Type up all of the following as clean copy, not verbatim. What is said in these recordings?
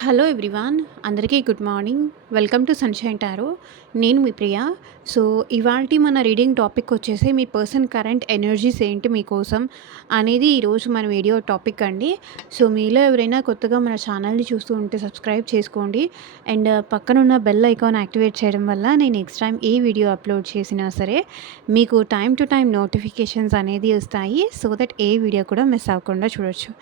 Hello everyone, అందరికీ good morning. Welcome to sunshine tarot. నేను మీ ప్రియ. So, ఇవాల్టి మన రీడింగ్ టాపిక్ వచ్చేసి మీ పర్సన్ కరెంట్ ఎనర్జీస్ ఏంటి మీకోసం అనేది ఈరోజు మన వీడియో టాపిక్ అండి. సో, మీలో ఎవరైనా కొత్తగా మన ఛానల్‌ని చూస్తూ ఉంటే సబ్స్క్రైబ్ చేసుకోండి. అండ్ పక్కనున్న బెల్ ఐకాన్ యాక్టివేట్ చేయడం వల్ల నేను నెక్స్ట్ టైం ఏ వీడియో అప్లోడ్ చేసినా సరే మీకు టైమ్ టు టైమ్ నోటిఫికేషన్స్ అనేది వస్తాయి. సో దట్ ఏ వీడియో కూడా మిస్ అవ్వకుండా చూడొచ్చు.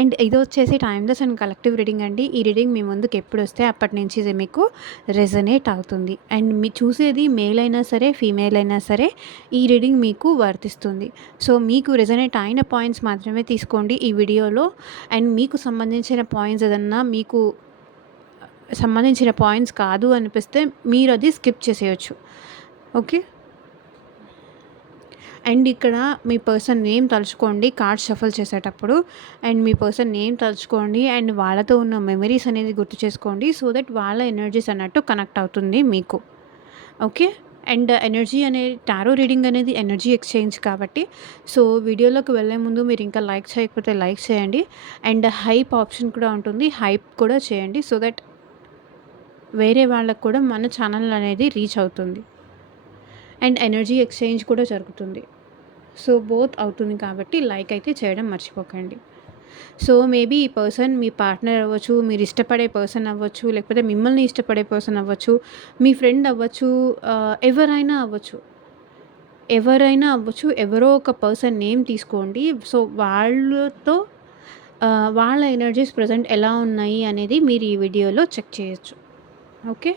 అండ్ ఇది వచ్చేసి టైమ్‌లెస్ అండ్ కలెక్టివ్ రీడింగ్ అండి. ఈ రీడింగ్ మీ ముందుకు ఎప్పుడొస్తే అప్పటి నుంచి ఇది మీకు రెజొనేట్ అవుతుంది. అండ్ మీరు చూసేది మేల్ అయినా సరే, ఫీమేల్ అయినా సరే ఈ రీడింగ్ మీకు వర్తిస్తుంది. సో, మీకు రెజొనేట్ అయిన పాయింట్స్ మాత్రమే తీసుకోండి ఈ వీడియోలో. అండ్ మీకు సంబంధించిన పాయింట్స్ ఏదన్నా మీకు సంబంధించిన పాయింట్స్ కాదు అనిపిస్తే మీరు అది స్కిప్ చేసేయొచ్చు. ఓకే. అండ్ ఇక్కడ మీ పర్సన్ నేమ్ తలుచుకోండి కార్డ్ షఫల్ చేసేటప్పుడు. అండ్ మీ పర్సన్ నేమ్ తలుచుకోండి అండ్ వాళ్ళతో ఉన్న మెమరీస్ అనేది గుర్తు చేసుకోండి. సో దట్ వాళ్ళ ఎనర్జీస్ అన్నట్టు కనెక్ట్ అవుతుంది మీకు. ఓకే. అండ్ ఎనర్జీ అనేది టారో రీడింగ్ అనేది ఎనర్జీ ఎక్స్చేంజ్ కాబట్టి సో వీడియోలోకి వెళ్ళే ముందు మీరు ఇంకా లైక్ చేయకపోతే లైక్ చేయండి. అండ్ హైప్ ఆప్షన్ కూడా ఉంటుంది, హైప్ కూడా చేయండి. సో దట్ వేరే వాళ్ళకు కూడా మన ఛానల్ అనేది రీచ్ అవుతుంది. అండ్ ఎనర్జీ ఎక్స్చేంజ్ కూడా జరుగుతుంది. సో బోత్ అవుతుంది కాబట్టి లైక్ అయితే చేయడం మర్చిపోకండి. సో మేబీ ఈ పర్సన్ మీ పార్ట్నర్ అవ్వచ్చు, మీరు ఇష్టపడే పర్సన్ అవ్వచ్చు, లేకపోతే మిమ్మల్ని ఇష్టపడే పర్సన్ అవ్వచ్చు, మీ ఫ్రెండ్ అవ్వచ్చు, ఎవరైనా అవ్వచ్చు. ఎవరైనా అవ్వచ్చు. ఎవరో ఒక పర్సన్ నేమ్ తీసుకోండి. సో వాళ్ళతో వాళ్ళ ఎనర్జీస్ ప్రెజెంట్ ఎలా ఉన్నాయి అనేది మీరు ఈ వీడియోలో చెక్ చేయొచ్చు. ఓకే.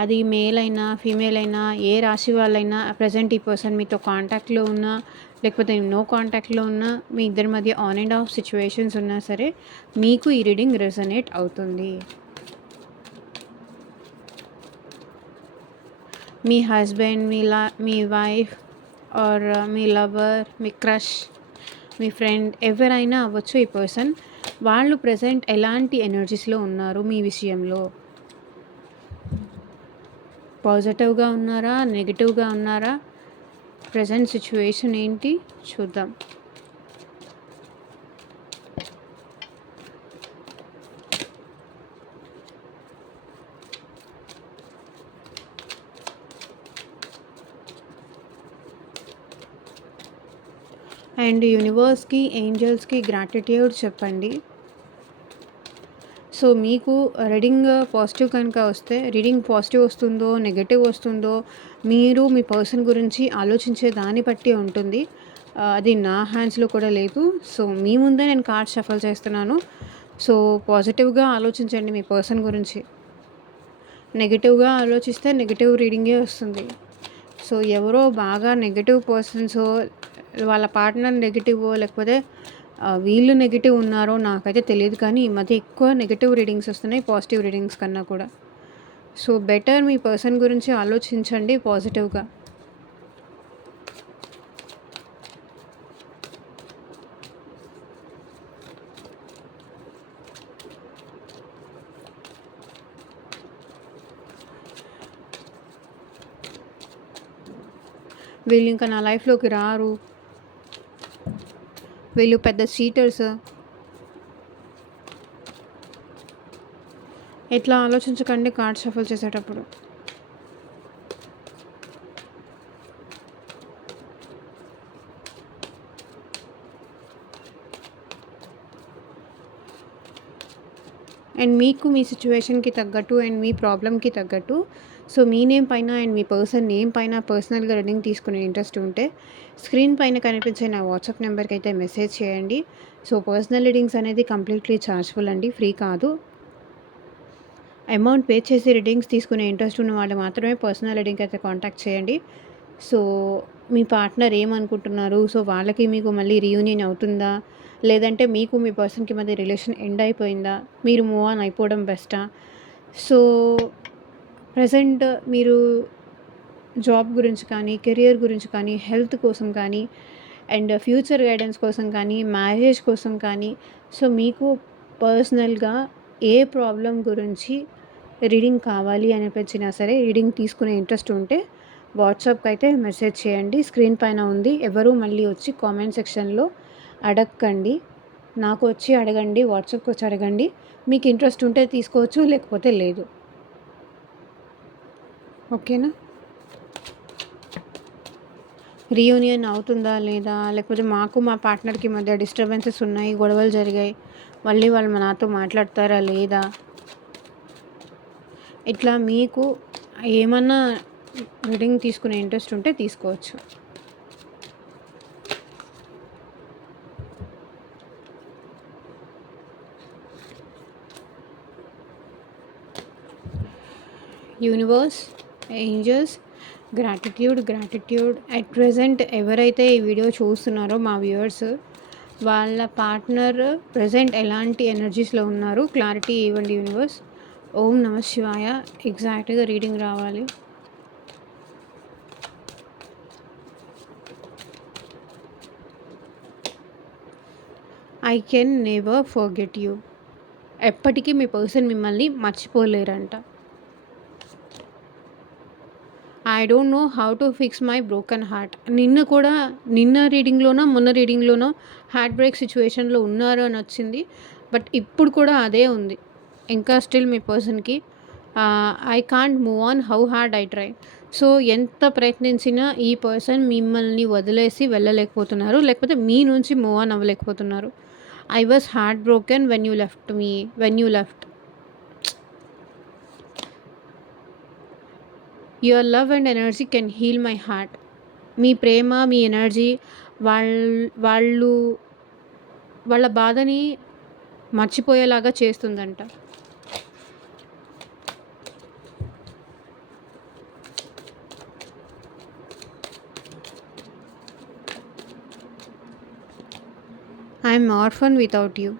అది మేల్ అయినా, ఫీమేల్ అయినా, ఏ రాశి వాళ్ళైనా ప్రెజెంట్ ఈ పర్సన్ మీతో కాంటాక్ట్‌లో ఉన్నా, లేకపోతే నో కాంటాక్ట్‌లో ఉన్నా, మీ ఇద్దరి మధ్య ఆన్ అండ్ ఆఫ్ సిట్యుయేషన్స్ ఉన్నా సరే, మీకు ఈ రీడింగ్ రెజొనేట్ అవుతుంది. మీ హస్బెండ్, మీ వైఫ్ ఆర్ మీ లవర్, మీ క్రష్, మీ ఫ్రెండ్ ఎవరైనా అవ్వచ్చు ఈ పర్సన్. వాళ్ళు ప్రెజెంట్ ఎలాంటి ఎనర్జీస్‌లో ఉన్నారు మీ విషయంలో? పాజిటివ్‌గా ఉన్నారా? నెగెటివ్‌గా ఉన్నారా? ప్రెజెంట్ సిట్యుయేషన్ ఏంటి చూద్దాం. అండ్ యూనివర్స్‌కి, ఏంజెల్స్‌కి గ్రాటిట్యూడ్ చెప్పండి. సో మీకు రీడింగ్ పాజిటివ్ కనుక వస్తే, రీడింగ్ పాజిటివ్ వస్తుందో, నెగెటివ్ వస్తుందో, మీరు మీ పర్సన్ గురించి ఆలోచించే దాన్ని బట్టి ఉంటుంది. అది నా హ్యాండ్స్‌లో కూడా లేదు. సో మీ ముందే నేను కార్డ్స్ షఫల్ చేస్తున్నాను. సో పాజిటివ్‌గా ఆలోచించండి మీ పర్సన్ గురించి. నెగెటివ్‌గా ఆలోచిస్తే నెగెటివ్ రీడింగే వస్తుంది. సో ఎవరో బాగా నెగెటివ్ పర్సన్సో, వాళ్ళ పార్ట్నర్ నెగెటివో, లేకపోతే వీళ్ళు నెగెటివ్ ఉన్నారో నాకైతే తెలియదు. కానీ ఈ మధ్య ఎక్కువ నెగెటివ్ రీడింగ్స్ వస్తున్నాయి పాజిటివ్ రీడింగ్స్ కన్నా కూడా. సో బెటర్ మీ పర్సన్ గురించి ఆలోచించండి పాజిటివ్‌గా. వీళ్ళు ఇంకా నా లైఫ్‌లోకి రారు, వీళ్ళు పెద్ద చీటర్స్, ఇట్లా ఆలోచించకండి కార్డ్ షఫల్ చేసేటప్పుడు. అండ్ మీకు మీ సిచ్యువేషన్‌కి తగ్గట్టు అండ్ మీ ప్రాబ్లమ్‌కి తగ్గట్టు సో మీ నేమ్ పైన అండ్ మీ పర్సన్ నేమ్ పైన పర్సనల్‌గా రీడింగ్ తీసుకునే ఇంట్రెస్ట్ ఉంటే స్క్రీన్ పైన కనిపించే నా వాట్సాప్ నెంబర్‌కి అయితే మెసేజ్ చేయండి. సో పర్సనల్ రీడింగ్స్ అనేది కంప్లీట్లీ ఛార్జబుల్ అండి, ఫ్రీ కాదు. అమౌంట్ పే చేసి రీడింగ్స్ తీసుకునే ఇంట్రెస్ట్ ఉన్న వాళ్ళు మాత్రమే పర్సనల్ రీడింగ్కి అయితే కాంటాక్ట్ చేయండి. సో మీ పార్ట్నర్ ఏమనుకుంటున్నారు? సో వాళ్ళకి మీకు మళ్ళీ రీయూనియన్ అవుతుందా? లేదంటే మీకు మీ పర్సన్‌కి మధ్య రిలేషన్ ఎండ్ అయిపోయిందా? మీరు మూవ్ ఆన్ అయిపోవడం బెస్టా? సో ప్రెజెంట్ మీరు జాబ్ గురించి కానీ, కెరియర్ గురించి కానీ, హెల్త్ కోసం కానీ, అండ్ ఫ్యూచర్ గైడెన్స్ కోసం కానీ, మ్యారేజ్ కోసం కానీ, సో మీకు పర్సనల్‌గా ఏ ప్రాబ్లమ్ గురించి రీడింగ్ కావాలి అనిపించినా సరే, రీడింగ్ తీసుకునే ఇంట్రెస్ట్ ఉంటే వాట్సాప్‌కి అయితే మెసేజ్ చేయండి. స్క్రీన్ పైన ఉంది. ఎవరు మళ్ళీ వచ్చి కామెంట్ సెక్షన్‌లో అడగకండి. నాకు వచ్చి అడగండి, వాట్సాప్కి వచ్చి అడగండి. మీకు ఇంట్రెస్ట్ ఉంటే తీసుకోవచ్చు, లేకపోతే లేదు. ఓకేనా? రీయూనియన్ అవుతుందా లేదా, లేకపోతే మాకు మా పార్ట్నర్కి మధ్య డిస్టర్బెన్సెస్ ఉన్నాయి, గొడవలు జరిగాయి, మళ్ళీ వాళ్ళు నాతో మాట్లాడతారా లేదా, ఇట్లా మీకు ఏమన్నా రీడింగ్ తీసుకునే ఇంట్రెస్ట్ ఉంటే తీసుకోవచ్చు. Universe, angels, gratitude at present ఎవరైతే ఈ వీడియో చూస్తున్నారో మా వ్యూవర్స్, వాళ్ళ పార్ట్నర్ ప్రజెంట్ ఎలాంటి ఎనర్జీస్లో ఉన్నారు క్లారిటీ ఇవ్వండి యూనివర్స్. ఓం నమ శివాయ. ఎగ్జాక్ట్గా రీడింగ్ రావాలి. I can never forget you. ఎప్పటికీ మీ పర్సన్ మిమ్మల్ని మర్చిపోలేరంట. I don't know how to fix my broken heart. నిన్న రీడింగ్లోనో మొన్న రీడింగ్లోనో హార్ట్ బ్రేక్ సిచ్యువేషన్లో ఉన్నారు అని వచ్చింది. బట్ ఇప్పుడు కూడా అదే ఉంది. ఇంకా స్టిల్ మీ పర్సన్కి I can't move on how hard I try. So ఎంత ప్రయత్నించినా ఈ పర్సన్ మిమ్మల్ని వదిలేసి వెళ్ళలేకపోతున్నారు, లేకపోతే మీ నుంచి మూవ్ ఆన్ అవ్వలేకపోతున్నారు. I was heart broken when you left. Your love and energy can heal my heart. మీ ప్రేమ, మీ ఎనర్జీ వాళ్ళు వాళ్ళ బాధని మర్చిపోయేలాగా చేస్తుందంట. I'm orphan without you.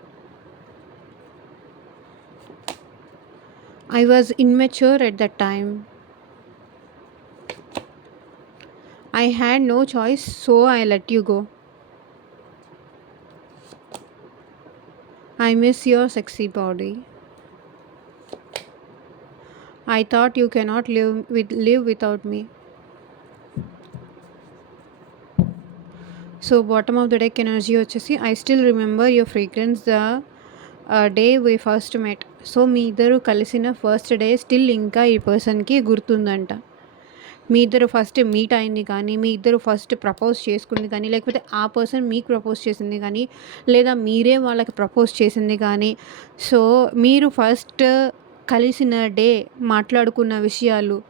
I was immature at that time. I had no choice, so I let you go. I miss your sexy body. I thought you cannot live without me. So bottom of the deck energy వచ్చేసి I still remember your fragrance the day we first met. So మీ ఇద్దరు కలిసిన first day still ఇంకా ఈ పర్సన్కి గుర్తుందంట. మీ ఇద్దరు first meet అయింది కానీ, మీ ఇద్దరు ఫస్ట్ ప్రపోజ్ చేసుకుంది కానీ, లేకపోతే ఆ పర్సన్ మీకు ప్రపోజ్ చేసింది కానీ, లేదా మీరే వాళ్ళకి ప్రపోజ్ చేసింది కానీ, సో మీరు ఫస్ట్ కలిసిన డే మాట్లాడుకున్న విషయాలు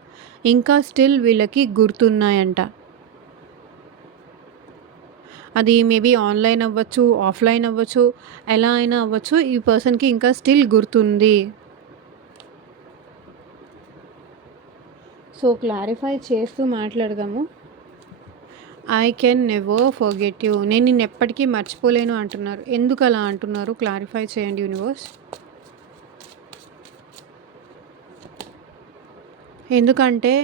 ఇంకా స్టిల్ వీళ్ళకి గుర్తున్నాయంట. అది మేబీ ఆన్లైన్ అవ్వచ్చు, ఆఫ్లైన్ అవ్వచ్చు, ఎలా అయినా అవ్వచ్చు, ఈ పర్సన్కి ఇంకా స్టిల్ గుర్తుంది. సో క్లారిఫై చేస్తూ మాట్లాడదాము. I can never forget you. నేను నిన్ను ఎప్పటికీ మర్చిపోలేను అంటున్నారు. ఎందుకు అలా అంటున్నారు క్లారిఫై చేయండి యూనివర్స్. ఎందుకంటే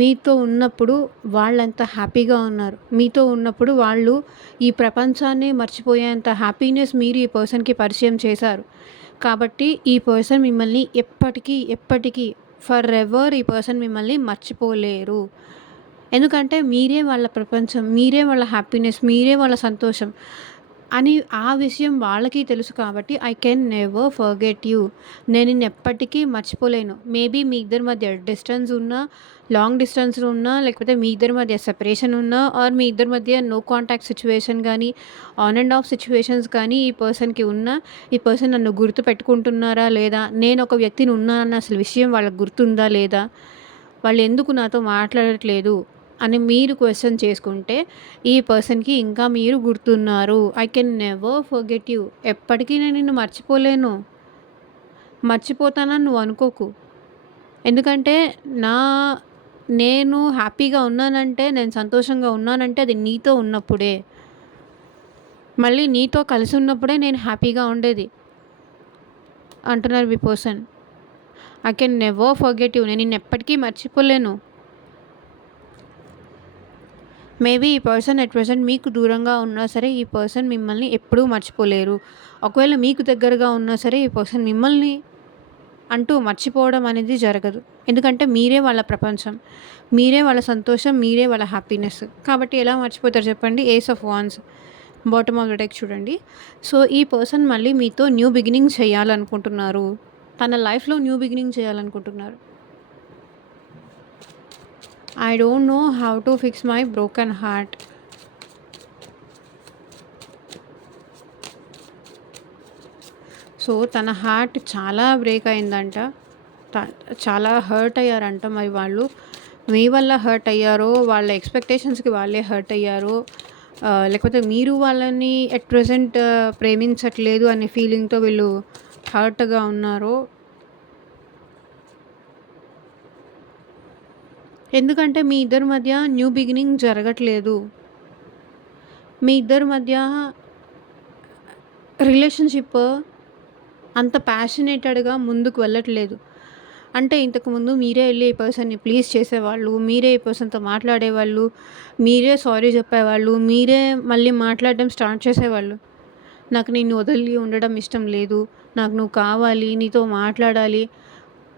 మీతో ఉన్నప్పుడు వాళ్ళంత హ్యాపీగా ఉన్నారు. మీతో ఉన్నప్పుడు వాళ్ళు ఈ ప్రపంచాన్ని మర్చిపోయేంత హ్యాపీనెస్ మీరు ఈ పర్సన్కి పరిచయం చేశారు. కాబట్టి ఈ పర్సన్ మిమ్మల్ని ఎప్పటికీ ఫర్ ఎవర్ ఈ పర్సన్ మిమ్మల్ని మర్చిపోలేరు. ఎందుకంటే మీరే వాళ్ళ ప్రపంచం, మీరే వాళ్ళ హ్యాపీనెస్, మీరే వాళ్ళ సంతోషం అని ఆ విషయం వాళ్ళకి తెలుసు. కాబట్టి I can never forget you. నేను నిన్ను ఎప్పటికీ మర్చిపోలేను. మేబీ మీ ఇద్దరి మధ్య డిస్టెన్స్ ఉన్నా, లాంగ్ డిస్టెన్స్ ఉన్నా, లేకపోతే మీ ఇద్దరి మధ్య సెపరేషన్ ఉన్నా, ఆర్ మీ ఇద్దరి మధ్య నో కాంటాక్ట్ సిచ్యువేషన్ కానీ, ఆన్ అండ్ ఆఫ్ సిచ్యువేషన్స్ కానీ ఈ పర్సన్కి ఉన్నా, ఈ పర్సన్ నన్ను గుర్తు పెట్టుకుంటున్నారా లేదా, నేను ఒక వ్యక్తిని ఉన్నానన్న అసలు విషయం వాళ్ళకి గుర్తుందా లేదా, వాళ్ళు ఎందుకు నాతో మాట్లాడట్లేదు అని మీరు క్వశ్చన్ చేసుకుంటే ఈ పర్సన్కి ఇంకా మీరు గుర్తున్నారు. I can never forget you. ఎప్పటికీ నేను నిన్ను మర్చిపోతానని నువ్వు అనుకోకు. ఎందుకంటే నేను హ్యాపీగా ఉన్నానంటే, నేను సంతోషంగా ఉన్నానంటే అది నీతో ఉన్నప్పుడే, మళ్ళీ నీతో కలిసి ఉన్నప్పుడే నేను హ్యాపీగా ఉండేది అంటున్నారు మీ person. I can never forget you. నేను నిన్ను ఎప్పటికీ మర్చిపోలేను. మేబీ ఈ పర్సన్ ఎట్ ప్రెజెంట్ మీకు దూరంగా ఉన్నా సరే ఈ పర్సన్ మిమ్మల్ని ఎప్పుడూ మర్చిపోలేరు. ఒకవేళ మీకు దగ్గరగా ఉన్నా సరే ఈ పర్సన్ మిమ్మల్ని అంటూ మర్చిపోవడం అనేది జరగదు. ఎందుకంటే మీరే వాళ్ళ ప్రపంచం, మీరే వాళ్ళ సంతోషం, మీరే వాళ్ళ హ్యాపీనెస్. కాబట్టి ఎలా మర్చిపోతారు చెప్పండి. Ace of wands. Bottom of the deck చూడండి. సో, ఈ పర్సన్ మళ్ళీ మీతో న్యూ బిగినింగ్ చేయాలనుకుంటున్నారు. తన లైఫ్‌లో న్యూ బిగినింగ్ చేయాలనుకుంటున్నారు. I don't know how to fix my broken heart. So, తన హార్ట్ చాలా బ్రేక్ అయిందంట. త చాలా హర్ట్ అయ్యారంట. మరి వాళ్ళు మీ వల్ల హర్ట్ అయ్యారో, వాళ్ళ ఎక్స్‌పెక్టేషన్స్‌కి వాళ్ళే హర్ట్ అయ్యారో, లేకపోతే మీరు వాళ్ళని ఎట్ ప్రెజెంట్ ప్రేమించట్లేదు అనే ఫీలింగ్‌తో వీళ్ళు హర్ట్‌గా ఉన్నారో. ఎందుకంటే మీ ఇద్దరి మధ్య న్యూ బిగినింగ్ జరగట్లేదు. మీ ఇద్దరి మధ్య రిలేషన్‌షిప్ అంత ప్యాషనేటెడ్‌గా ముందుకు వెళ్ళట్లేదు. అంటే ఇంతకుముందు మీరే ఎళ్లి ఈ పర్సన్‌ని ప్లీజ్ చేసేవాళ్ళు. మీరే ఈ పర్సన్‌తో మాట్లాడేవాళ్ళు. మీరే సారీ చెప్పేవాళ్ళు. మీరే మళ్ళీ మాట్లాడడం స్టార్ట్ చేసేవాళ్ళు. నాకు నిన్ను వదిలి ఉండడం ఇష్టం లేదు. నాకు నువ్వు కావాలి. నీతో మాట్లాడాలి.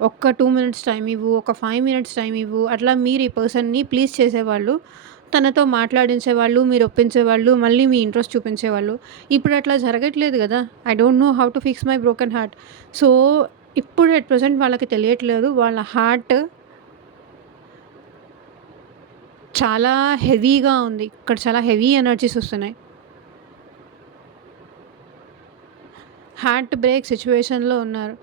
ఒక్క 2 మినిట్స్ టైమ్ ఇవ్వు. ఒక 5 మినిట్స్ టైమ్ ఇవ్వు. అట్లా మీరు ఈ పర్సన్‌ని ప్లీజ్ చేసేవాళ్ళు. తనతో మాట్లాడించేవాళ్ళు. మీరు ఒప్పించేవాళ్ళు. మళ్ళీ మీ ఇంట్రెస్ట్ చూపించేవాళ్ళు. ఇప్పుడు అట్లా జరగట్లేదు గదా! I don't know how to fix my broken heart. So, ఇప్పుడు అట్ ప్రెజెంట్ వాళ్ళకి తెలియట్లేదు. వాళ్ళ హార్ట్ చాలా హెవీగా ఉంది. ఇక్కడ చాలా హెవీ ఎనర్జీస్ వస్తున్నాయి. హార్ట్ బ్రేక్ సిట్యుయేషన్‌లో ఉన్నారు.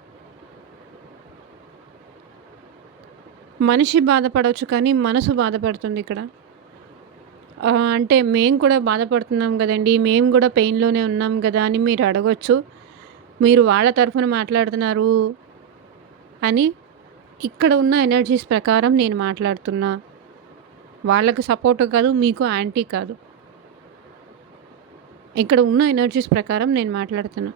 మనిషి బాధపడొచ్చు కానీ మనసు బాధపడుతుంది ఇక్కడ. అంటే మేము కూడా బాధపడుతున్నాం గదండీ! మేము గూడా పెయిన్‌లోనే ఉన్నాం గదా! అని మీరు అడగొచ్చు. మీరు వాళ్ళ తరఫున మాట్లాడుతున్నారు అని ఇక్కడ ఉన్న ఎనర్జీస్ ప్రకారం నేను మాట్లాడుతున్నా. వాళ్ళకి సపోర్ట్ కాదు. మీకు యాంటీ కాదు. ఇక్కడ ఉన్న ఎనర్జీస్ ప్రకారం నేను మాట్లాడుతున్నా.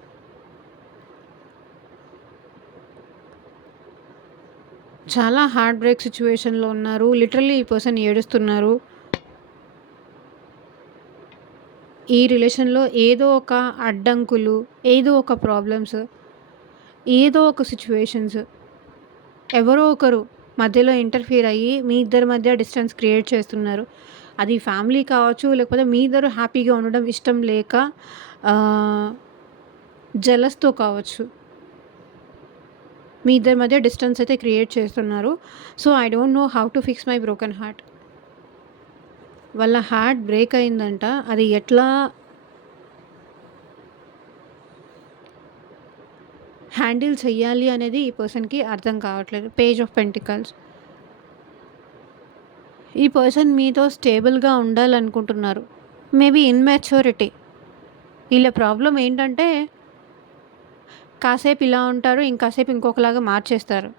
చాలా హార్ట్ బ్రేక్ సిట్యుయేషన్‌లో ఉన్నారు. లిటరల్లీ ఈ పర్సన్ ఏడుస్తున్నారు. ఈ రిలేషన్‌లో ఏదో ఒక అడ్డంకులు, ఏదో ఒక ప్రాబ్లమ్స్, ఏదో ఒక సిట్యుయేషన్స్ ఎవరో ఒకరు మధ్యలో ఇంటర్ఫియర్ అయ్యి మీ ఇద్దరి మధ్య డిస్టెన్స్ క్రియేట్ చేస్తున్నారు. అది ఫ్యామిలీ కావచ్చు, లేకపోతే మీ ఇద్దరు హ్యాపీగా ఉండడం ఇష్టం లేక ఆహ్, జెలస్‌తో కావచ్చు. మీ ఇద్దరి మధ్య డిస్టెన్స్ అయితే క్రియేట్ చేస్తున్నారు. So, I don't know how to fix my broken heart. వాళ్ళ హార్ట్ బ్రేక్ అయిందంట. అది ఎట్లా హ్యాండిల్ చెయ్యాలి అనేది ఈ పర్సన్‌కి అర్థం కావట్లేదు. Page of pentacles. ఈ పర్సన్ మీతో స్టేబుల్‌గా ఉండాలనుకుంటున్నారు. Maybe immaturity. వీళ్ళ ప్రాబ్లమ్ ఏంటంటే కాసేపు ఇలా ఉంటారు. ఇంకాసేపు ఇంకొకలాగా మార్చేస్తారు.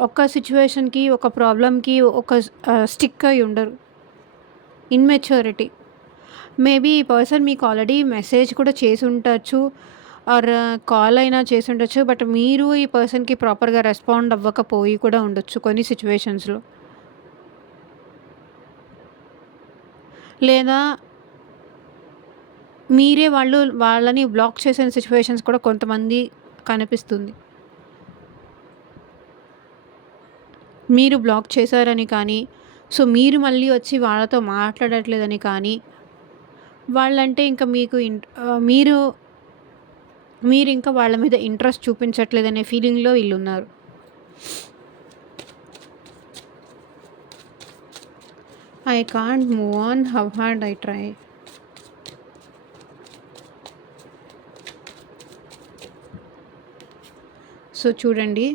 ఒక సిట్యుయేషన్‌కి, ఒక ప్రాబ్లమ్‌కి స్టిక్ అయ్యి ఉండరు. ఇమ్మెచ్యూరిటీ. మేబీ ఈ పర్సన్ మీకు ఆల్రెడీ మెసేజ్ కూడా చేసుండొచ్చు. ఆర్ కాల్ అయినా చేసుండొచ్చు. బట్ మీరు ఈ పర్సన్‌కి ప్రాపర్‌గా రెస్పాండ్ అవ్వకపోయి కూడా ఉండొచ్చు కొన్ని సిట్యుయేషన్స్‌లో. లేదా మీరే వాళ్ళని బ్లాక్ చేసిన సిట్యుయేషన్స్ కూడా కొంతమంది కనిపిస్తుంది. మీరు బ్లాక్ చేశారని కానీ, సో, మీరు మళ్ళీ వచ్చి వాళ్ళతో మాట్లాడట్లేదని కానీ, వాళ్ళంటే ఇంకా మీరింకా వాళ్ళ మీద ఇంట్రెస్ట్ చూపించట్లేదనే ఫీలింగ్‌లో వీళ్ళున్నారు. I can't move on how hard I try. So, చూడండి.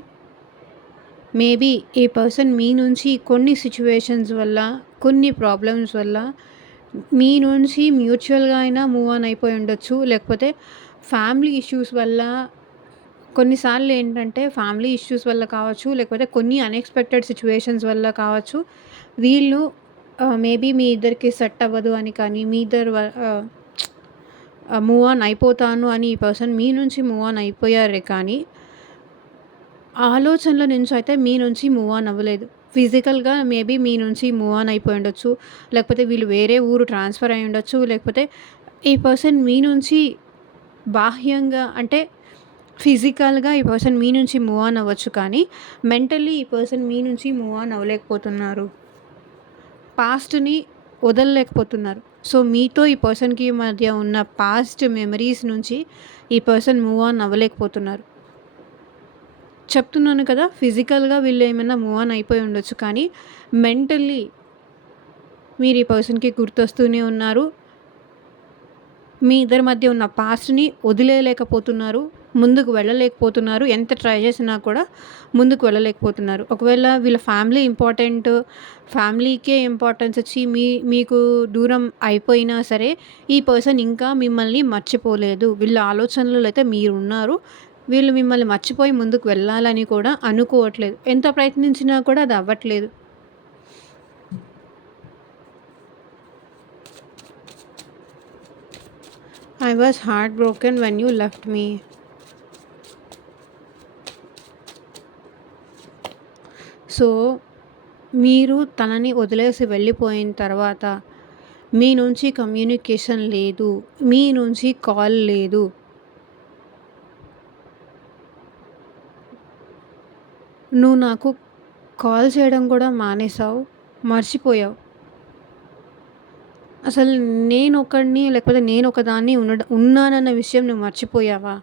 మేబీ ఈ పర్సన్ మీ నుంచి కొన్ని సిట్యుయేషన్స్ వల్ల, కొన్ని ప్రాబ్లమ్స్ వల్ల మీ నుంచి మ్యూచువల్‌గా అయినా మూవ్ ఆన్ అయిపోయి ఉండొచ్చు. లేకపోతే ఫ్యామిలీ ఇష్యూస్ వల్ల కొన్నిసార్లు ఏంటంటే ఫ్యామిలీ ఇష్యూస్ వల్ల కావచ్చు, లేకపోతే కొన్ని అన్‌ఎక్స్‌పెక్టెడ్ సిట్యుయేషన్స్ వల్ల కావచ్చు. వీళ్ళు మేబీ మీ ఇద్దరికి సెట్ అవ్వదు అని కానీ, మీ ఇద్దరు మూవ్ ఆన్ అయిపోతాను అని ఈ పర్సన్ మీ నుంచి మూవ్ ఆన్ అయిపోయారే కానీ ఆలోచనల నుంచి అయితే మీ నుంచి మూవ్ ఆన్ అవ్వలేదు. ఫిజికల్‌గా మేబీ మీ నుంచి మూవ్ ఆన్ అయిపోయి ఉండొచ్చు. లేకపోతే వీళ్ళు వేరే ఊరు ట్రాన్స్‌ఫర్ అయ్యి ఉండొచ్చు. లేకపోతే ఈ పర్సన్ మీ నుంచి బాహ్యంగా అంటే ఫిజికల్‌గా ఈ పర్సన్ మీ నుంచి మూవ్ ఆన్ అవ్వచ్చు. కానీ మెంటల్లీ ఈ పర్సన్ మీ నుంచి మూవ్ ఆన్ అవ్వలేకపోతున్నారు. పాస్ట్‌ని వదలలేకపోతున్నారు. సో, మీతో ఈ పర్సన్‌కి మధ్య ఉన్న పాస్ట్ మెమరీస్ నుంచి ఈ పర్సన్ మూవ్ ఆన్ అవ్వలేకపోతున్నారు. చెప్తున్నాను కదా! ఫిజికల్‌గా వీళ్ళేమైనా మూవ్ ఆన్ అయిపోయి ఉండొచ్చు. కానీ మెంటల్లీ మీరు ఈ పర్సన్‌కి గుర్తొస్తూనే ఉన్నారు. మీ ఇద్దరి మధ్య ఉన్న పాస్ట్‌ని వదిలేయలేకపోతున్నారు. ముందుకు వెళ్ళలేకపోతున్నారు. ఎంత ట్రై చేసినా కూడా ముందుకు వెళ్ళలేకపోతున్నారు. ఒకవేళ వీళ్ళ ఫ్యామిలీ ఇంపార్టెంట్, ఫ్యామిలీకే ఇంపార్టెన్స్ ఇచ్చి మీకు దూరం అయిపోయినా సరే, ఈ పర్సన్ ఇంకా మిమ్మల్ని మర్చిపోలేదు. వీళ్ళ ఆలోచనలలో అయితే మీరున్నారు. వీళ్ళు మిమ్మల్ని మర్చిపోయి ముందుకు వెళ్ళాలని కూడా అనుకోవట్లేదు. ఎంత ప్రయత్నించినా కూడా అది అవ్వట్లేదు. I was heartbroken when you left me. So, మీరు తనని వదిలేసి వెళ్ళిపోయిన తర్వాత మీ నుంచి కమ్యూనికేషన్ లేదు. మీ నుంచి కాల్ లేదు. నువ్వు నాకు కాల్ చేయడం కూడా మానేశావు. మర్చిపోయావు. అసలు నేనొకడిని లేకపోతే నేనొకదాన్ని ఉన్నానన్న విషయం నువ్వు మర్చిపోయావా?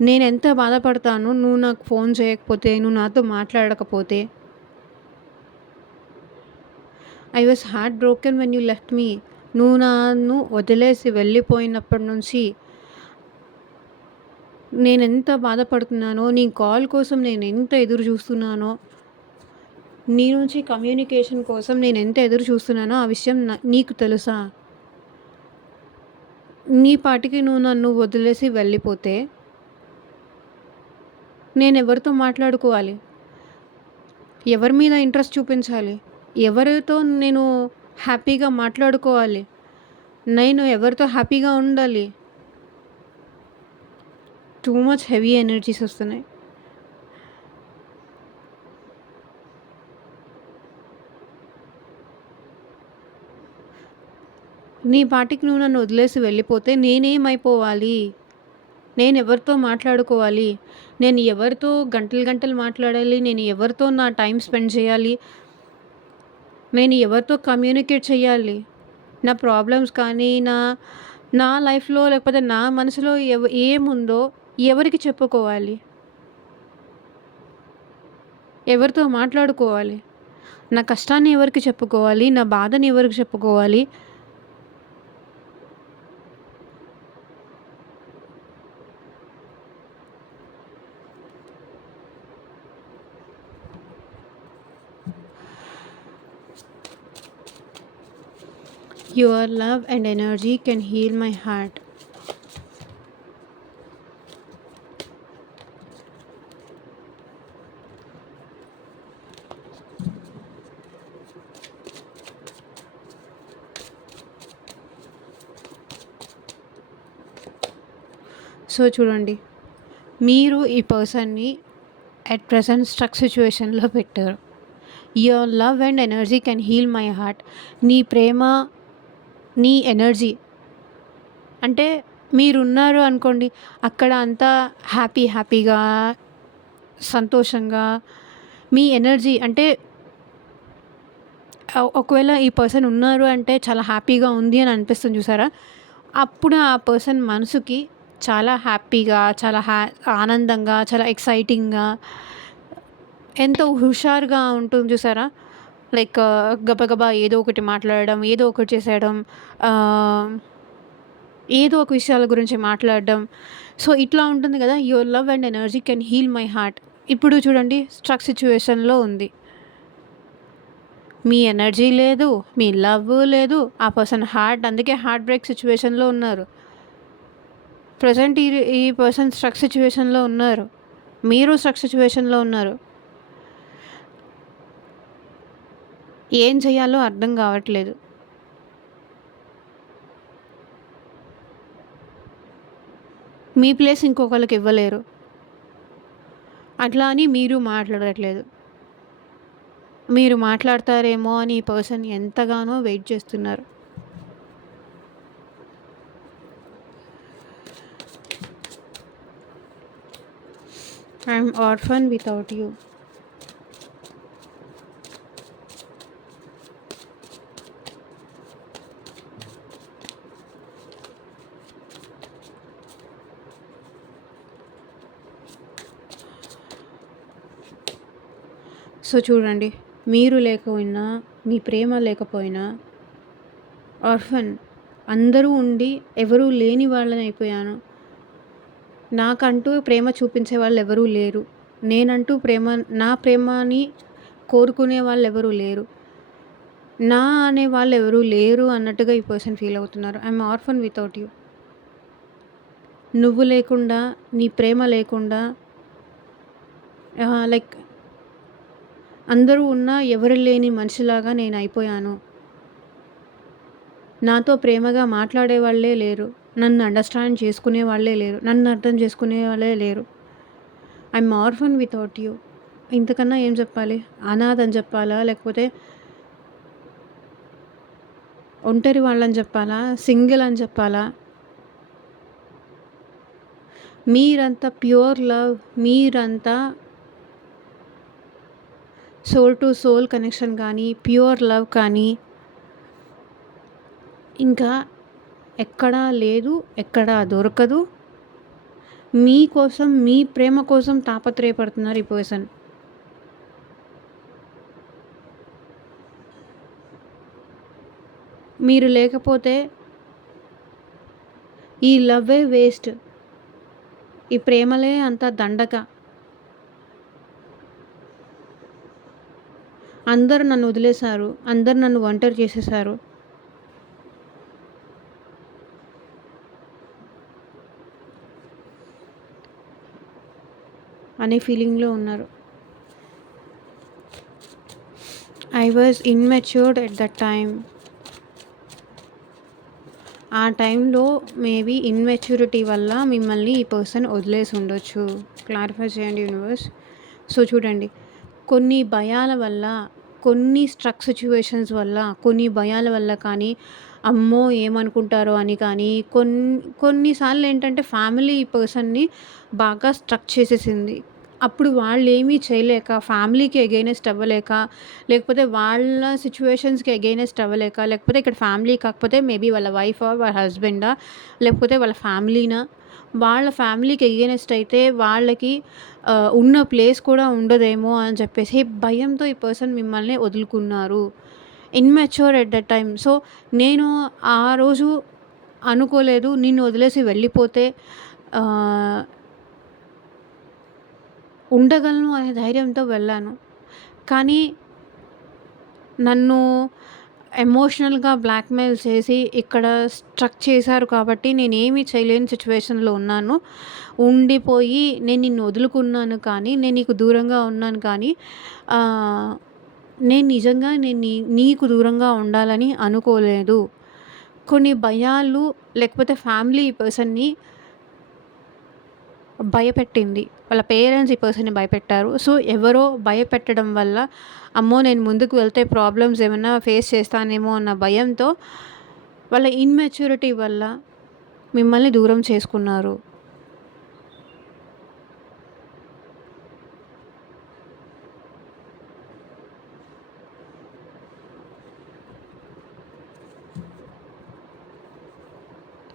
నేనెంత బాధపడతానో నువ్వు నాకు ఫోన్ చేయకపోతే, నువ్వు నాతో మాట్లాడకపోతే. I was heart broken when you left me. నువ్వు నన్ను వదిలేసి వెళ్ళిపోయినప్పటి నుంచి నేనెంత బాధపడుతున్నానో, నీ కాల్ కోసం నేనెంత ఎదురు చూస్తున్నానో, నీ నుంచి కమ్యూనికేషన్ కోసం నేనెంత ఎదురు చూస్తున్నానో ఆ విషయం నీకు తెలుసా? నీ పాటికి నువ్వు నన్ను వదిలేసి వెళ్ళిపోతే నేనెవరితో మాట్లాడుకోవాలి? ఎవరి మీద ఇంట్రెస్ట్ చూపించాలి? ఎవరితో నేను హ్యాపీగా మాట్లాడుకోవాలి? నేను ఎవరితో హ్యాపీగా ఉండాలి? టూ మచ్ హెవీ ఎనర్జీస్ వస్తున్నాయి. నీ పాటికి నువ్వు నన్ను వదిలేసి వెళ్ళిపోతే నేనేమైపోవాలి? నేనెవరితో మాట్లాడుకోవాలి? నేను ఎవరితో గంటలు గంటలు మాట్లాడాలి? నేను ఎవరితో నా టైం స్పెండ్ చేయాలి? నేను ఎవరితో కమ్యూనికేట్ చేయాలి? నా ప్రాబ్లమ్స్ కానీ, నా లైఫ్‌లో లేకపోతే నా మనసులో ఏముందో ఎవరికి చెప్పుకోవాలి? ఎవరితో మాట్లాడుకోవాలి? నా కష్టాన్ని ఎవరికి చెప్పుకోవాలి? నా బాధని ఎవరికి చెప్పుకోవాలి? Your love and energy can heal my heart. So చూడండి, మీరు ఈ పర్సన్‌ని అట్ ప్రెజెంట్ స్ట్రక్ సిట్యుయేషన్‌లో పెట్టారు. Your love and energy can heal my heart. నీ ప్రేమ, నీ ఎనర్జీ అంటే మీరున్నారు అనుకోండి, అక్కడ అంతా హ్యాపీగా, సంతోషంగా మీ ఎనర్జీ అంటే ఒకవేళ ఈ పర్సన్ ఉన్నారు అంటే చాలా హ్యాపీగా ఉంది అని అనిపిస్తుంది చూసారా? అప్పుడు ఆ పర్సన్ మనసుకి చాలా హ్యాపీగా, చాలా ఆనందంగా, చాలా ఎక్సైటింగ్‌గా, ఎంతో హుషారుగా ఉంటుంది చూసారా? లైక్ గబగబా ఏదో ఒకటి మాట్లాడడం, ఏదో ఒకటి చేసేయడం, ఏదో ఒక విషయాల గురించి మాట్లాడడం. సో, ఇట్లా ఉంటుంది కదా! Your love and energy can heal my heart. ఇప్పుడు చూడండి స్ట్రక్ సిట్యుయేషన్‌లో ఉంది. మీ ఎనర్జీ లేదు, మీ లవ్ లేదు, ఆ పర్సన్ అందుకే హార్ట్ బ్రేక్ సిట్యుయేషన్‌లో ఉన్నారు. ప్రెజెంట్ ఈ పర్సన్ స్ట్రక్ సిట్యుయేషన్‌లో ఉన్నారు. మీరు స్ట్రక్ సిట్యుయేషన్‌లో ఉన్నారు. ఏం చేయాలో అర్థం కావట్లేదు. మీ ప్లేస్ ఇంకొకళ్ళకి ఇవ్వలేరు. అట్లా అని మీరు మాట్లాడట్లేదు. మీరు మాట్లాడతారేమో అని ఈ పర్సన్ ఎంతగానో వెయిట్ చేస్తున్నారు. I am orphan without you. So చూడండి, మీరు లేకపోయినా, మీ ప్రేమ లేకపోయినా ఆర్ఫన్ అందరూ ఉండి ఎవరూ లేని వాళ్ళనయిపోయాను. నాకంటూ ప్రేమ చూపించే వాళ్ళెవరూ లేరు. నేనంటూ నా ప్రేమని కోరుకునే వాళ్ళెవరూ లేరు. నా అనే వాళ్ళెవరూ లేరు అన్నట్టుగా ఈ పర్సన్ ఫీల్ అవుతున్నారు. I'm orphan without you. నువ్వు లేకుండా, నీ ప్రేమ లేకుండా లైక్ అందరూ ఉన్నా ఎవరు లేని మనిషిలాగా నేనయిపోయాను. నాతో ప్రేమగా మాట్లాడే వాళ్ళే లేరు. నన్ను అండర్‌స్టాండ్ చేసుకునే వాళ్ళే లేరు. నన్ను అర్థం చేసుకునే వాళ్ళే లేరు. I'm orphan without you. ఇంతకన్నా ఏం చెప్పాలి? అనాథ అని చెప్పాలా? లేకపోతే ఒంటరి వాళ్ళని చెప్పాలా? సింగిల్ అని చెప్పాలా? మీరంతా ప్యూర్ లవ్, మీరంతా సోల్ టు సోల్ కనెక్షన్ కానీ, ప్యూర్ లవ్ కానీ ఇంకా ఎక్కడా లేదు, ఎక్కడా దొరకదు. మీకోసం, మీ ప్రేమ కోసం తాపత్రయపడుతున్నారు ఈ పర్సన్. మీరు లేకపోతే ఈ లవ్వే వేస్ట్. ఈ ప్రేమలే అంత దండగ. అందరూ నన్ను వదిలేశారు. అందరూ నన్ను ఒంటరి చేసేశారు. అనే ఫీలింగ్‌లో ఉన్నారు. I was immatured at that time. ఆ టైంలో మేబీ ఇమ్మెచ్యూరిటీ వల్ల మిమ్మల్ని ఈ పర్సన్ వదిలేసి ఉండొచ్చు. క్లారిఫై చేయండి యూనివర్స్. సో చూడండి, కొన్ని భయాల వల్ల, కొన్ని స్ట్రక్ సిచ్యువేషన్స్ వల్ల, కొన్ని భయాల వల్ల కానీ, అమ్మో ఏమనుకుంటారో అని కానీ, కొన్నిసార్లు ఏంటంటే ఫ్యామిలీ ఈ పర్సన్‌ని బాగా స్ట్రక్ చేసేసింది. అప్పుడు వాళ్ళేమీ చేయలేక, ఫ్యామిలీకి ఎగైనెస్ట్ అవ్వలేక, లేకపోతే వాళ్ళ సిచ్యువేషన్స్‌కి ఎగైనెస్ట్ అవ్వలేక, లేకపోతే ఇక్కడ ఫ్యామిలీ కాకపోతే మేబీ వాళ్ళ వైఫా, వాళ్ళ హస్బెండా, లేకపోతే వాళ్ళ ఫ్యామిలీనా, వాళ్ళ ఫ్యామిలీకి ఎగైనెస్ట్ అయితే వాళ్ళకి ఉన్న ప్లేస్ కూడా ఉండదేమో అని చెప్పేసి భయంతో ఈ పర్సన్ మిమ్మల్ని వదులుకున్నారు. Immature at that time. So నేను ఆ రోజు అనుకోలేదు నిన్ను వదిలేసి వెళ్ళిపోతే ఉండగలను అనే ధైర్యంతో వెళ్ళాను. కానీ నన్ను ఎమోషనల్‌గా బ్లాక్‌మెయిల్ చేసి ఇక్కడ స్ట్రక్ చేశారు కాబట్టి నేనేమి చేయలేని సిచ్యువేషన్‌లో ఉన్నాను. ఉండిపోయి నేను నిన్ను వదులుకున్నాను కానీ, నేను నీకు దూరంగా ఉన్నాను కానీ నేను నిజంగా నీకు దూరంగా ఉండాలని అనుకోలేదు. కొన్ని భయాలు లేకపోతే ఫ్యామిలీ ఈ పర్సన్‌ని భయపెట్టింది. వాళ్ళ పేరెంట్స్ ఈ పర్సన్‌ని భయపెట్టారు. సో ఎవరో భయపెట్టడం వల్ల అమ్మో! నేను ముందుకు వెళ్తే ప్రాబ్లమ్స్ ఏమన్నా ఫేస్ చేస్తానేమో అన్న భయంతో వాళ్ళ ఇమ్మెచ్యూరిటీ వల్ల మిమ్మల్ని దూరం చేసుకున్నారు.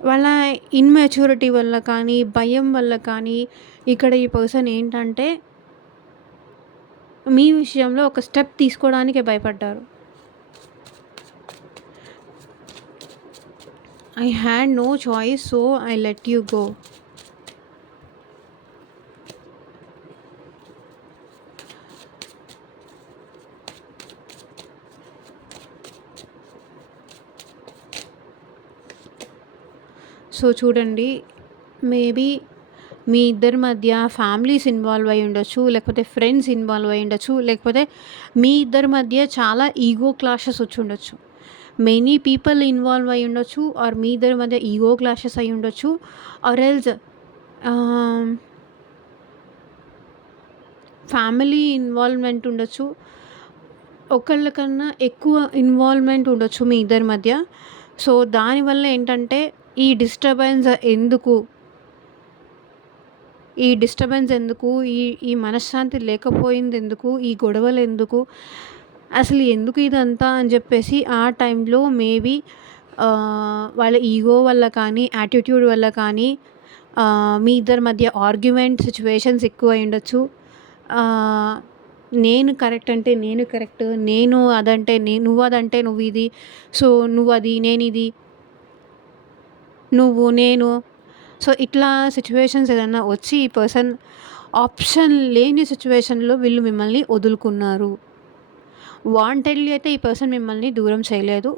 వాళ్ళ ఇమ్మెచ్యూరిటీ వల్ల కానీ, భయం వల్ల కానీ ఇక్కడ ఈ పర్సన్ ఏంటంటే మీ విషయంలో ఒక స్టెప్ తీసుకోవడానికే భయపడ్డారు. I had no choice so I let you go. So చూడండి, మేబీ మీ ఇద్దరి మధ్య ఫ్యామిలీస్ ఇన్వాల్వ్ అయ్యి ఉండొచ్చు, లేకపోతే ఫ్రెండ్స్ ఇన్వాల్వ్ అయ్యి ఉండొచ్చు, లేకపోతే మీ ఇద్దరి మధ్య చాలా ఈగో క్లాషెస్ వచ్చి ఉండొచ్చు. మెనీ పీపుల్ ఇన్వాల్వ్ అయ్యి ఉండొచ్చు, ఆర్ మీ ఇద్దరి మధ్య ఈగో క్లాషెస్ అయ్యి ఉండొచ్చు, ఆర్ ఎల్స్ ఫ్యామిలీ ఇన్వాల్వ్మెంట్ ఉండొచ్చు. ఒకళ్ళకన్నా ఎక్కువ ఇన్వాల్వ్మెంట్ ఉండొచ్చు మీ ఇద్దరి మధ్య. సో దానివల్ల ఏంటంటే ఈ డిస్టర్బెన్స్ ఎందుకు, ఈ మనశ్శాంతి లేకపోయింది ఎందుకు, ఈ గొడవలు ఎందుకు, అసలు ఎందుకు ఇదంతా అని చెప్పేసి ఆ టైంలో మేబీ వాళ్ళ ఈగో వల్ల కానీ, యాటిట్యూడ్ వల్ల కానీ మీ ఇద్దరి మధ్య ఆర్గ్యుమెంట్ సిచ్యువేషన్స్ ఎక్కువ అయి ఉండొచ్చు. నేను కరెక్ట్ అంటే నేను కరెక్ట్, నేను అదంటే నువ్వు అదంటే నువ్వు ఇది, సో నువ్వు అది నేను ఇది, నువ్వు నేను. సో ఇట్లా సిచ్యువేషన్స్ ఏదన్నా వచ్చి ఈ పర్సన్ ఆప్షన్ లేని సిచ్యువేషన్లో వీళ్ళు మిమ్మల్ని వదులుకున్నారు. వాంటెడ్లీ అయితే ఈ పర్సన్ మిమ్మల్ని దూరం చేయలేదు,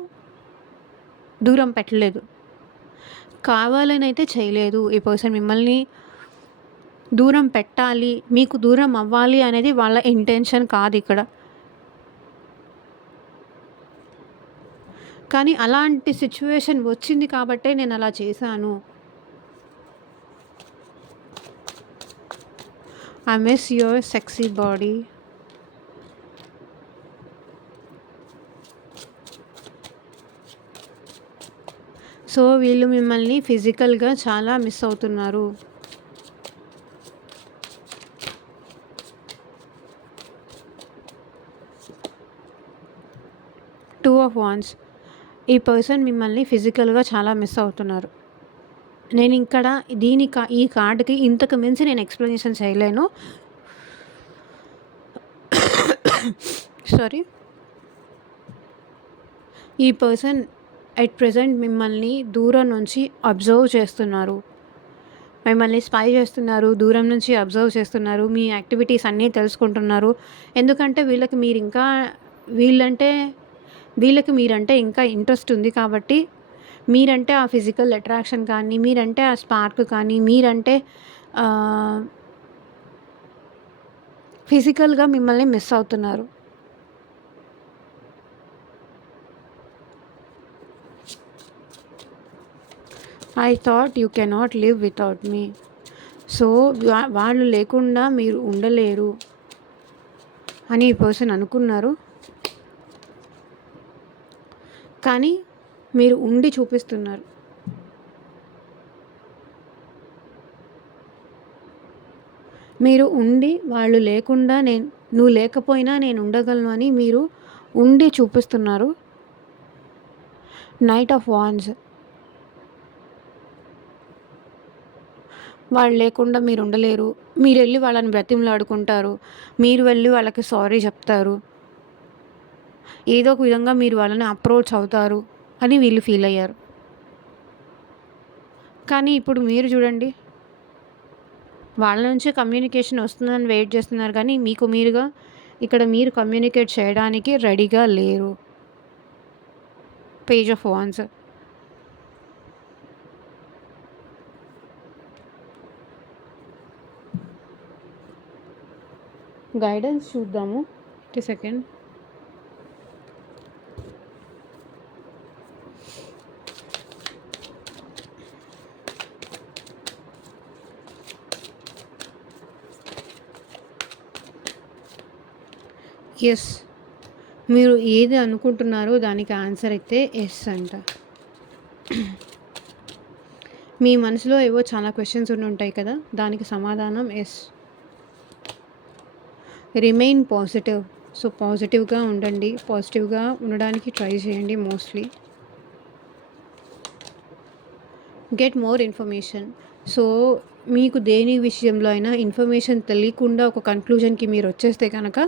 దూరం పెట్టలేదు. కావాలని అయితే చేయలేదు. ఈ పర్సన్ మిమ్మల్ని దూరం పెట్టాలి, మీకు దూరం అవ్వాలి అనేది వాళ్ళ ఇంటెన్షన్ కాదు ఇక్కడ. కానీ అలాంటి సిచ్యువేషన్ వచ్చింది కాబట్టే నేను అలా చేశాను. I miss your sexy body. So వీళ్ళు మిమ్మల్ని ఫిజికల్గా చాలా మిస్ అవుతున్నారు. Two of wands. ఈ పర్సన్ మిమ్మల్ని ఫిజికల్గా చాలా మిస్ అవుతున్నారు. నేను ఇక్కడ ఈ కార్డ్కి ఇంతకు మించి నేను ఎక్స్ప్లెనేషన్ చేయలేను. సారీ. ఈ పర్సన్ ఎట్ ప్రెజెంట్ మిమ్మల్ని దూరం నుంచి అబ్జర్వ్ చేస్తున్నారు, మిమ్మల్ని స్పై చేస్తున్నారు, దూరం నుంచి అబ్జర్వ్ చేస్తున్నారు, మీ యాక్టివిటీస్ అన్నీ తెలుసుకుంటున్నారు. ఎందుకంటే వీళ్ళకి మీరంటే ఇంకా ఇంట్రెస్ట్ ఉంది కాబట్టి, మీరంటే ఆ ఫిజికల్ అట్రాక్షన్ కానీ, మీరంటే ఆ స్పార్క్ కానీ, మీరంటే ఫిజికల్గా మిమ్మల్ని మిస్ అవుతున్నారు. I thought you cannot live without me. So వాళ్ళు లేకుండా మీరు ఉండలేరు అని ఈ పర్సన్ అనుకున్నారు. కానీ మీరు ఉండి చూపిస్తున్నారు. మీరు ఉండి వాళ్ళు లేకుండా నువ్వు లేకపోయినా నేను ఉండగలను అని మీరు ఉండి చూపిస్తున్నారు. Knight of wands. వాళ్ళు లేకుండా మీరు ఉండలేరు. మీరు వెళ్ళి వాళ్ళని బ్రతిమలాడుకుంటారు, మీరు వెళ్ళి వాళ్ళకి సారీ చెప్తారు, ఏదో ఒక విధంగా మీరు వాళ్ళని అప్రోచ్ అవుతారు అని వీళ్ళు ఫీల్ అయ్యారు. కానీ ఇప్పుడు మీరు చూడండి, వాళ్ళ నుంచి కమ్యూనికేషన్ వస్తుందని వెయిట్ చేస్తున్నారు, కానీ మీరుగా ఇక్కడ మీరు కమ్యూనికేట్ చేయడానికి రెడీగా లేరు. Page of wands. గైడెన్స్ చూద్దాము. సెకండ్. ఎస్, మీరు ఏది అనుకుంటున్నారో దానికి ఆన్సర్ అయితే ఎస్ అంట. మీ మనసులో ఏవో చాలా క్వశ్చన్స్ ఉంటాయి కదా, దానికి సమాధానం ఎస్. Remain positive. సో పాజిటివ్గా ఉండండి, పాజిటివ్గా ఉండడానికి ట్రై చేయండి mostly. Get more information. So మీకు దేని విషయంలో అయినా ఇన్ఫర్మేషన్ తెలియకుండా ఒక కన్క్లూజన్కి మీరు వచ్చేస్తే కనుక,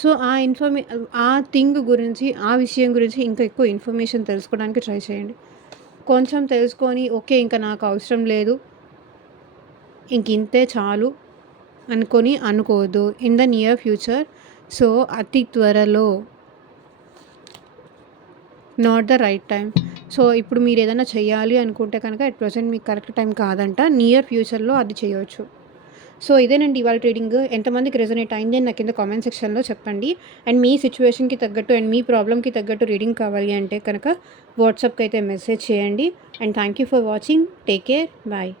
సో ఆ థింగ్ గురించి, ఆ విషయం గురించి ఇంకా ఎక్కువ ఇన్ఫర్మేషన్ తెలుసుకోవడానికి ట్రై చేయండి. కొంచెం తెలుసుకొని ఓకే ఇంకా నాకు అవసరం లేదు, ఇంక ఇంతే చాలు అనుకోవద్దు. In the near future, so అతి త్వరలో, not the right time. So ఇప్పుడు మీరు ఏదైనా చేయాలి అనుకుంటే కనుక అట్ ప్రజెంట్ మీకు కరెక్ట్ టైం కాదంట, నియర్ ఫ్యూచర్లో అది చేయవచ్చు. సో ఇదేనండి ఇవాళ ట్రీడింగ్. ఎంతమందికి రెజొనేట్ అయింది అని నాకు కింద కామెంట్ సెక్షన్లో చెప్పండి. అండ్ మీ సిచ్యువేషన్కి తగ్గట్టు అండ్ మీ ప్రాబ్లమ్కి తగ్గట్టు రీడింగ్ కావాలి అంటే కనుక వాట్సాప్కి అయితే మెసేజ్ చేయండి. And thank you for watching. Take care. Bye.